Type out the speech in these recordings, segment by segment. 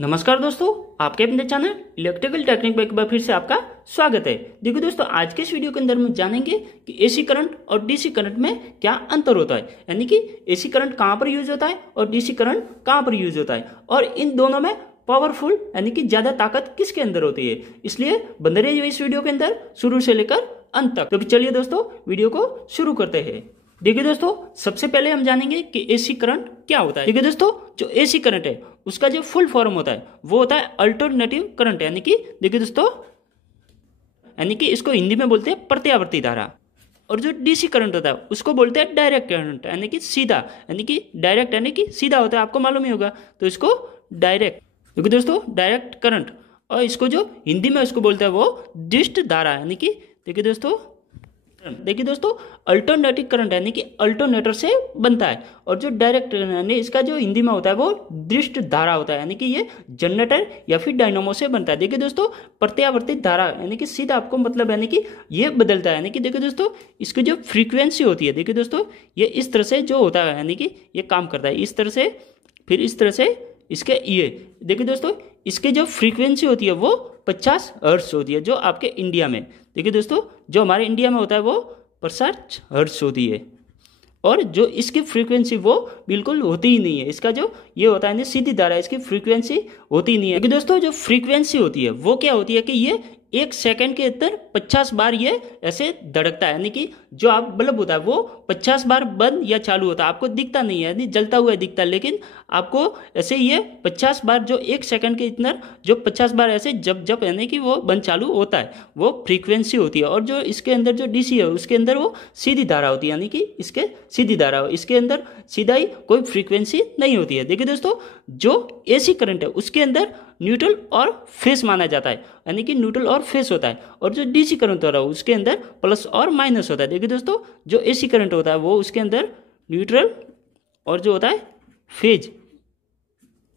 नमस्कार दोस्तों, आपके अपने चैनल इलेक्ट्रिकल टेक्निक में एक बार फिर से आपका स्वागत है। देखिए दोस्तों, आज के इस वीडियो के अंदर हम जानेंगे कि एसी करंट और डीसी करंट में क्या अंतर होता है, यानी कि एसी करंट कहां पर यूज होता है और डीसी करंट कहां पर यूज होता है, और इन दोनों में पावरफुल यानी कि ज्यादा ताकत किसके अंदर होती है। इसलिए बने रहिए इस वीडियो के अंदर शुरू से लेकर अंत तक। तो चलिए दोस्तों, वीडियो को शुरू करते हैं। देखिए दोस्तों, सबसे पहले हम जानेंगे कि एसी करंट क्या होता है। देखिए दोस्तों, जो एसी करंट है उसका जो फुल फॉर्म होता है वो होता है अल्टरनेटिव करंट, यानी कि देखिए दोस्तों, यानी कि इसको हिंदी में बोलते हैं प्रत्यावर्ती धारा। और जो डीसी करंट होता है उसको बोलते हैं डायरेक्ट करंट, यानी कि सीधा, यानी कि डायरेक्ट यानी कि सीधा होता है, आपको मालूम ही होगा, तो इसको डायरेक्ट, देखिए दोस्तों, डायरेक्ट करंट। और इसको जो हिंदी में उसको बोलते हैं वो डिस्ट धारा, यानी कि देखिए दोस्तों अल्टरनेटिव करंट यानी कि अल्टरनेटर से बनता है। और जो डायरेक्ट यानी इसका जो हिंदी में होता है वो दृष्ट धारा होता है, यानी कि ये जनरेटर या फिर डायनामो से बनता है। देखिए दोस्तों, प्रत्यावर्तित धारा यानी कि सीधा आपको मतलब यानी कि ये बदलता है, यानी कि देखिए दोस्तों इसकी जो फ्रीक्वेंसी होती है, देखिए दोस्तों ये इस तरह से जो होता है, यानी कि ये काम करता है इस तरह से, फिर इस तरह से इसके ये देखिए दोस्तों इसके जो फ्रीक्वेंसी होती है वो 50 हर्ट्ज होती है, जो आपके इंडिया में, देखिए दोस्तों जो हमारे इंडिया में होता है वो 50 हर्ट्ज होती है। और जो इसकी फ्रीक्वेंसी वो बिल्कुल होती ही नहीं है, इसका जो ये होता है ना सीधी धारा, इसकी फ्रीक्वेंसी होती नहीं है। देखिए दोस्तों, जो फ्रीक्वेंसी होती है वो क्या होती है कि ये 1 सेकंड के अंदर 50 बार ये ऐसे धड़कता है, यानी कि जो आप बल्ब होता है वो 50 बार बंद या चालू होता है, आपको दिखता नहीं है, यानी जलता हुआ दिखता है, लेकिन आपको ऐसे ये 50 बार जो 1 सेकंड के अंदर जो 50 बार ऐसे जब जब यानी कि वो बंद चालू होता है, वो फ्रीक्वेंसी होती है। और जो इसके अंदर जो डीसी है उसके अंदर वो सीधी धारा होती है, यानी कि इसके सीधी धारा, इसके अंदर सीधा ही कोई फ्रीक्वेंसी नहीं होती है। देखिए दोस्तों, जो एसी करंट है उसके अंदर न्यूट्रल और फेस माना जाता है, यानी कि न्यूट्रल और फेस होता है। और जो डीसी करंट हो रहा है उसके अंदर प्लस और माइनस होता है। देखिए दोस्तों, जो एसी करंट होता है वो उसके अंदर न्यूट्रल और जो होता है फेज,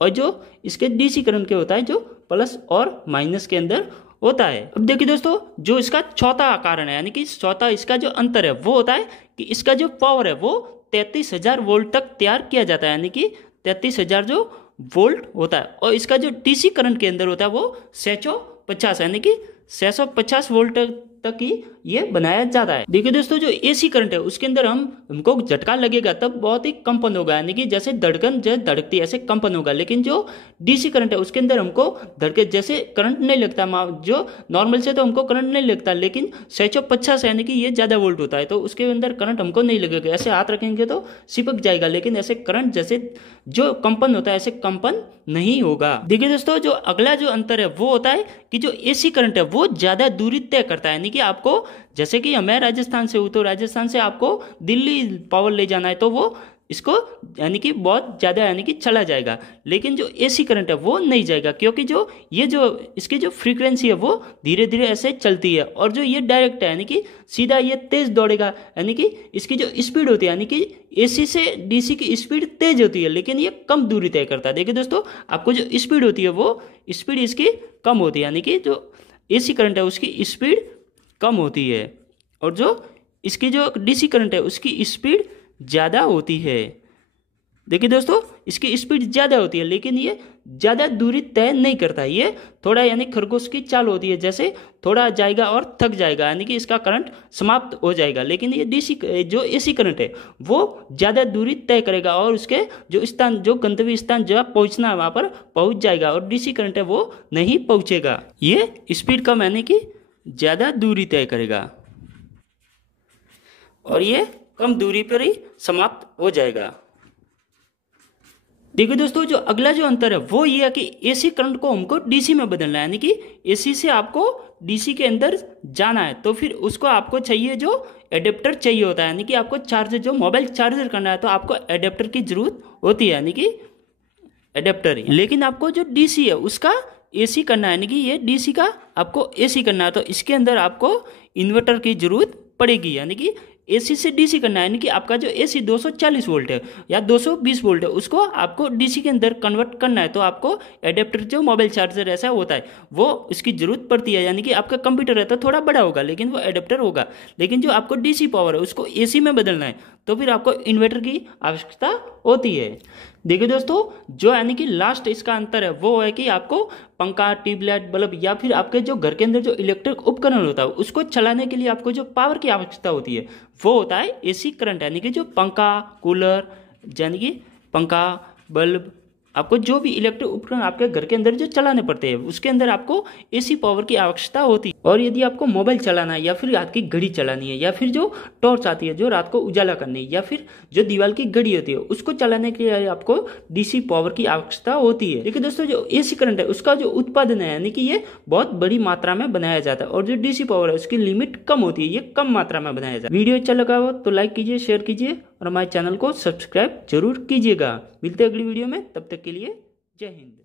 और जो इसके डीसी करंट के होता है जो प्लस और माइनस के अंदर होता है। अब देखिए दोस्तों, जो इसका चौथा कारण है, यानी कि चौथा इसका जो अंतर है वो होता है कि इसका जो पावर है वो 33,000 वोल्ट तक तैयार किया जाता है, यानी कि 33,000 जो वोल्ट होता है। और इसका जो डीसी करंट के अंदर होता है वो 650 यानी कि 650 वोल्ट तक ही ये बनाया जाता है। देखिए दोस्तों, जो एसी करंट है उसके अंदर हमको झटका लगेगा तब बहुत ही कंपन होगा, यानी कि जैसे धड़कन जैसे धड़कती है ऐसे कंपन होगा। लेकिन जो डीसी करंट है उसके अंदर हमको धड़के जैसे करंट नहीं लगता, जो नॉर्मल से तो हमको करंट नहीं लगता, लेकिन 650 यानी कि ये ज्यादा वोल्ट होता है तो उसके अंदर करंट हमको नहीं लगेगा, ऐसे हाथ रखेंगे तो चिपक जाएगा, लेकिन ऐसे करंट जैसे जो कंपन होता है ऐसे कंपन नहीं होगा। देखिए दोस्तों, जो अगला जो अंतर है वो होता है कि जो एसी करंट है वो ज्यादा दूरी तय करता है, यानी कि आपको जैसे कि मैं राजस्थान से हूं तो राजस्थान से आपको दिल्ली पावर ले जाना है तो वो इसको यानी कि बहुत ज्यादा यानी कि चला जाएगा। लेकिन जो एसी करंट है वो नहीं जाएगा, क्योंकि जो ये जो इसकी जो फ्रीक्वेंसी है वो धीरे धीरे ऐसे चलती है। और जो ये डायरेक्ट है यानी कि सीधा ये तेज दौड़ेगा, यानी कि इसकी जो स्पीड होती है, यानी कि एसी से डीसी की स्पीड तेज होती है लेकिन ये कम दूरी तय करता है। देखिए दोस्तों, आपको जो स्पीड होती है वो स्पीड इसकी कम होती है, यानी कि जो एसी करंट है उसकी स्पीड कम होती है, और जो इसकी जो डीसी करंट है उसकी स्पीड ज़्यादा होती है। देखिए दोस्तों, इसकी स्पीड ज़्यादा होती है लेकिन ये ज़्यादा दूरी तय नहीं करता, ये थोड़ा यानी खरगोश की चाल होती है, जैसे थोड़ा जाएगा और थक जाएगा, यानी कि इसका करंट समाप्त हो जाएगा। लेकिन ये डीसी जो एसी करंट है वो ज़्यादा दूरी तय करेगा और उसके जो स्थान जो गंतव्य स्थान जहाँ पहुँचना है वहाँ पर पहुँच जाएगा, और डीसी करंट है वो नहीं पहुँचेगा, ये स्पीड कम यानी कि ज़्यादा दूरी तय करेगा और ये कम दूरी पर ही समाप्त हो जाएगा। देखिए दोस्तों, जो अगला जो अंतर है वो ये है कि एसी करंट को हमको डीसी में बदलना है, यानी कि एसी से आपको डीसी के अंदर जाना है तो फिर उसको आपको चाहिए जो एडेप्टर चाहिए होता है, यानी कि आपको चार्जर जो मोबाइल चार्जर करना है तो आपको एडेप्टर की जरूरत होती है, यानी कि एडेप्टर ही। लेकिन आपको जो डीसी है उसका एसी करना है, यानी कि ये डीसी का आपको एसी करना है तो इसके अंदर आपको इन्वर्टर की जरूरत पड़ेगी, यानी कि एसी से डीसी करना है, यानी कि आपका जो एसी 240 वोल्ट है या 220 वोल्ट है उसको आपको डीसी के अंदर कन्वर्ट करना है तो आपको एडेप्टर जो मोबाइल चार्जर ऐसा होता है वो इसकी जरूरत पड़ती है। यानी कि आपका कंप्यूटर है तो थोड़ा बड़ा होगा लेकिन वो एडेप्टर होगा, लेकिन जो आपको डीसी पावर है उसको एसी में बदलना है तो फिर आपको इन्वर्टर की आवश्यकता होती है। देखिए दोस्तों, जो यानी कि लास्ट इसका अंतर है वो है कि आपको पंखा, ट्यूबलाइट, बल्ब या फिर आपके जो घर के अंदर जो इलेक्ट्रिक उपकरण होता है उसको चलाने के लिए आपको जो पावर की आवश्यकता होती है वो होता है एसी करंट, यानी कि जो पंखा, कूलर, यानी कि पंखा, बल्ब, आपको जो भी इलेक्ट्रिक उपकरण आपके घर के अंदर जो चलाने पड़ते हैं उसके अंदर आपको एसी पावर की आवश्यकता होती है। और यदि आपको मोबाइल चलाना है या फिर रात की घड़ी चलानी है या फिर जो टॉर्च आती है जो रात को उजाला करनी है या फिर जो दीवार की घड़ी होती है उसको चलाने के लिए आपको डीसी पावर की आवश्यकता होती है। देखिए दोस्तों, जो एसी करंट है उसका जो उत्पादन है यानी कि ये बहुत बड़ी मात्रा में बनाया जाता है और जो डीसी पावर है उसकी लिमिट कम होती है, ये कम मात्रा में बनाया जाता है। वीडियो अच्छा लगा हो तो लाइक कीजिए, शेयर कीजिए और हमारे चैनल को सब्सक्राइब जरूर कीजिएगा। मिलते हैं अगली वीडियो में, तब तक के लिए जय हिंद।